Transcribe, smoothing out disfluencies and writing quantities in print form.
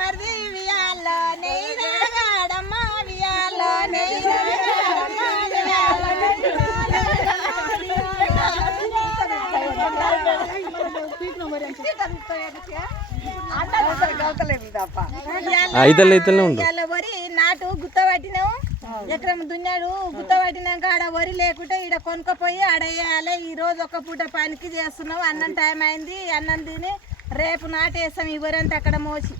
మరిది వియాల్లో నెయ్యాడమ్మ వియాల్లో వరి నాటు గుత్త పట్టినాము ఎకరం దున్నాడు గుత్త పట్టినాక ఆడ వరి లేకుంటే ఈడ కొనుక్కపోయి ఆడ వేయాలి. ఈ రోజు ఒక పూట పనికి చేస్తున్నాం. అన్నం టైం అయింది, అన్నం తిని రేపు నాటేస్తాం. ఈ వరి అంతా అక్కడ మోసి